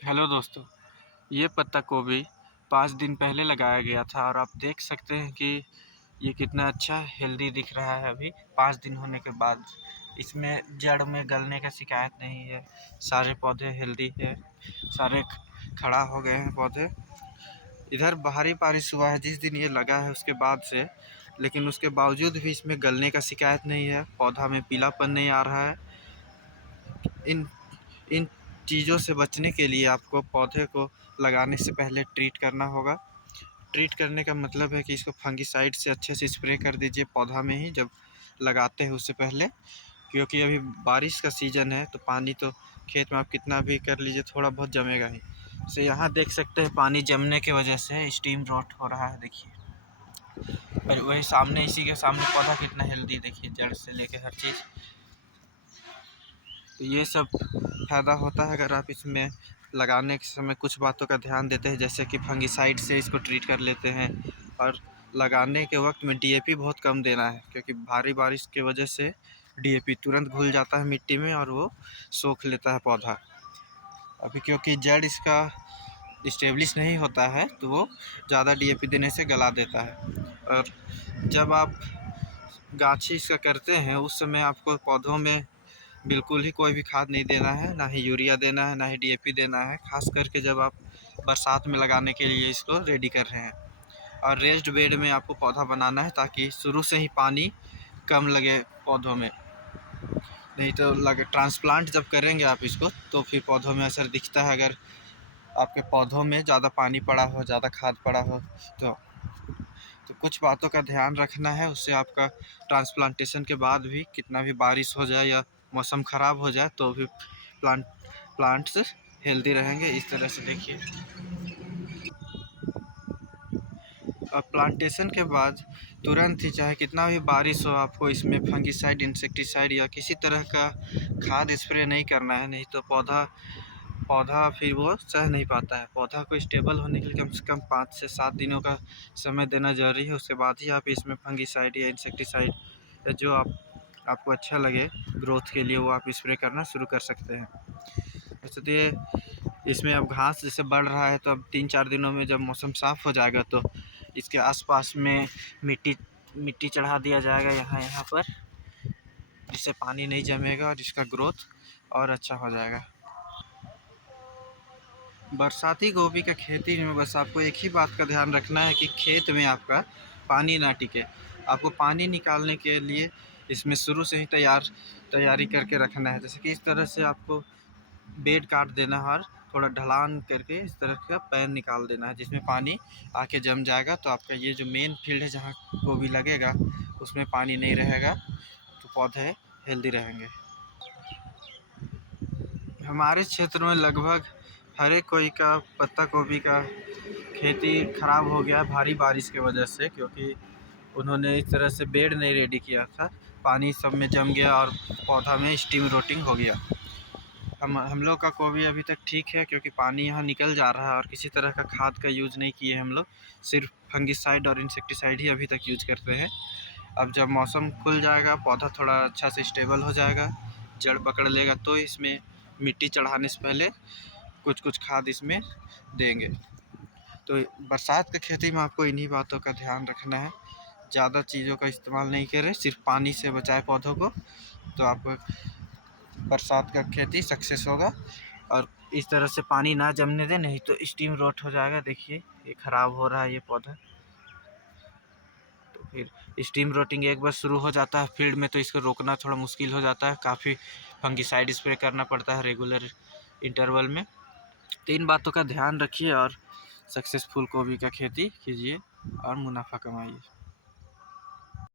Hello दोस्तों, ये पत्ता गोभी 5 दिन पहले लगाया गया था और आप देख सकते हैं कि ये कितना अच्छा हेल्दी दिख रहा है। अभी 5 दिन होने के बाद इसमें जड़ में गलने का शिकायत नहीं है। सारे पौधे हेल्दी है, सारे खड़ा हो गए हैं पौधे। इधर भारी बारिश हुआ है जिस दिन ये लगा है उसके बाद से, लेकिन उसके बावजूद भी इसमें गलने का शिकायत नहीं है। पौधा में पीलापन नहीं आ रहा है। इन इन चीज़ों से बचने के लिए आपको पौधे को लगाने से पहले ट्रीट करना होगा। ट्रीट करने का मतलब है कि इसको फंगिसाइड से अच्छे से स्प्रे कर दीजिए पौधा में ही, जब लगाते हैं उससे पहले। क्योंकि अभी बारिश का सीज़न है तो पानी तो खेत में आप कितना भी कर लीजिए थोड़ा बहुत जमेगा ही। तो यहाँ देख सकते हैं पानी जमने की वजह से स्टीम रोट हो रहा है, देखिए। और वही सामने, इसी के सामने पौधा कितना हेल्दी, देखिए, जड़ से लेके हर चीज़। तो ये सब फ़ायदा होता है अगर आप इसमें लगाने के समय कुछ बातों का ध्यान देते हैं, जैसे कि फंगिसाइड से इसको ट्रीट कर लेते हैं। और लगाने के वक्त में डीएपी बहुत कम देना है, क्योंकि भारी बारिश की वजह से डीएपी तुरंत घुल जाता है मिट्टी में और वो सोख लेता है पौधा। अभी क्योंकि जड़ इसका इस्टेब्लिश नहीं होता है तो वो ज़्यादा डीएपी देने से गला देता है। और जब आप गाछी इसका करते हैं उस समय आपको पौधों में बिल्कुल ही कोई भी खाद नहीं देना है, ना ही यूरिया देना है, ना ही डीएपी देना है। खास करके जब आप बरसात में लगाने के लिए इसको रेडी कर रहे हैं। और रेस्ड बेड में आपको पौधा बनाना है ताकि शुरू से ही पानी कम लगे पौधों में। नहीं तो ट्रांसप्लांट जब करेंगे आप इसको तो फिर पौधों में असर दिखता है, अगर आपके पौधों में ज़्यादा पानी पड़ा हो, ज़्यादा खाद पड़ा हो तो। कुछ बातों का ध्यान रखना है, उससे आपका ट्रांसप्लांटेशन के बाद भी कितना भी बारिश हो जाए या मौसम ख़राब हो जाए तो भी प्लांट्स हेल्दी रहेंगे। इस तरह से देखिए। और प्लांटेशन के बाद तुरंत ही चाहे कितना भी बारिश हो, आपको इसमें फंगिसाइड, इंसेक्टिसाइड या किसी तरह का खाद स्प्रे नहीं करना है। नहीं तो पौधा पौधा फिर वो सह नहीं पाता है। पौधा को स्टेबल होने के लिए कम से कम 5 से 7 दिनों का समय देना ज़रूरी है। उसके बाद ही आप इसमें फंगिसाइड या इंसेक्टिसाइड या जो आपको अच्छा लगे ग्रोथ के लिए वो आप स्प्रे करना शुरू कर सकते हैं। वैसे तो ये इसमें अब घास जैसे बढ़ रहा है तो अब 3-4 दिनों में जब मौसम साफ़ हो जाएगा तो इसके आसपास में मिट्टी चढ़ा दिया जाएगा यहाँ पर, जिससे पानी नहीं जमेगा और इसका ग्रोथ और अच्छा हो जाएगा। बरसाती गोभी का खेती में बस आपको एक ही बात का ध्यान रखना है कि खेत में आपका पानी ना टिके। आपको पानी निकालने के लिए इसमें शुरू से ही तैयारी करके रखना है। जैसे कि इस तरह से आपको बेड काट देना है और थोड़ा ढलान करके इस तरह का पैन निकाल देना है, जिसमें पानी आके जम जाएगा। तो आपका ये जो मेन फील्ड है जहाँ गोभी लगेगा उसमें पानी नहीं रहेगा, तो पौधे हेल्दी रहेंगे। हमारे क्षेत्र में लगभग हर एक कोई का पत्ता गोभी का खेती ख़राब हो गया भारी बारिश की वजह से, क्योंकि उन्होंने इस तरह से बेड नहीं रेडी किया था। पानी सब में जम गया और पौधा में स्टीम रोटिंग हो गया। हम लोग का गोभी अभी तक ठीक है, क्योंकि पानी यहाँ निकल जा रहा है और किसी तरह का खाद का यूज़ नहीं किए हम लोग। सिर्फ फंगिसाइड और इंसेक्टिसाइड ही अभी तक यूज करते हैं। अब जब मौसम खुल जाएगा, पौधा थोड़ा अच्छा से स्टेबल हो जाएगा, जड़ पकड़ लेगा, तो इसमें मिट्टी चढ़ाने से पहले कुछ कुछ खाद इसमें देंगे। तो बरसात की खेती में आपको इन्हीं बातों का ध्यान रखना है। ज़्यादा चीज़ों का इस्तेमाल नहीं करें, सिर्फ पानी से बचाए पौधों को, तो आपको बरसात का खेती सक्सेस होगा। और इस तरह से पानी ना जमने दें, नहीं तो स्टीम रोट हो जाएगा। देखिए ये ख़राब हो रहा है ये पौधा। तो फिर स्टीम रोटिंग एक बार शुरू हो जाता है फील्ड में तो इसको रोकना थोड़ा मुश्किल हो जाता है। काफ़ी फंगिसाइड स्प्रे करना पड़ता है रेगुलर इंटरवल में। तो इन बातों का ध्यान रखिए और सक्सेसफुल गोभी का खेती कीजिए और मुनाफा कमाइए।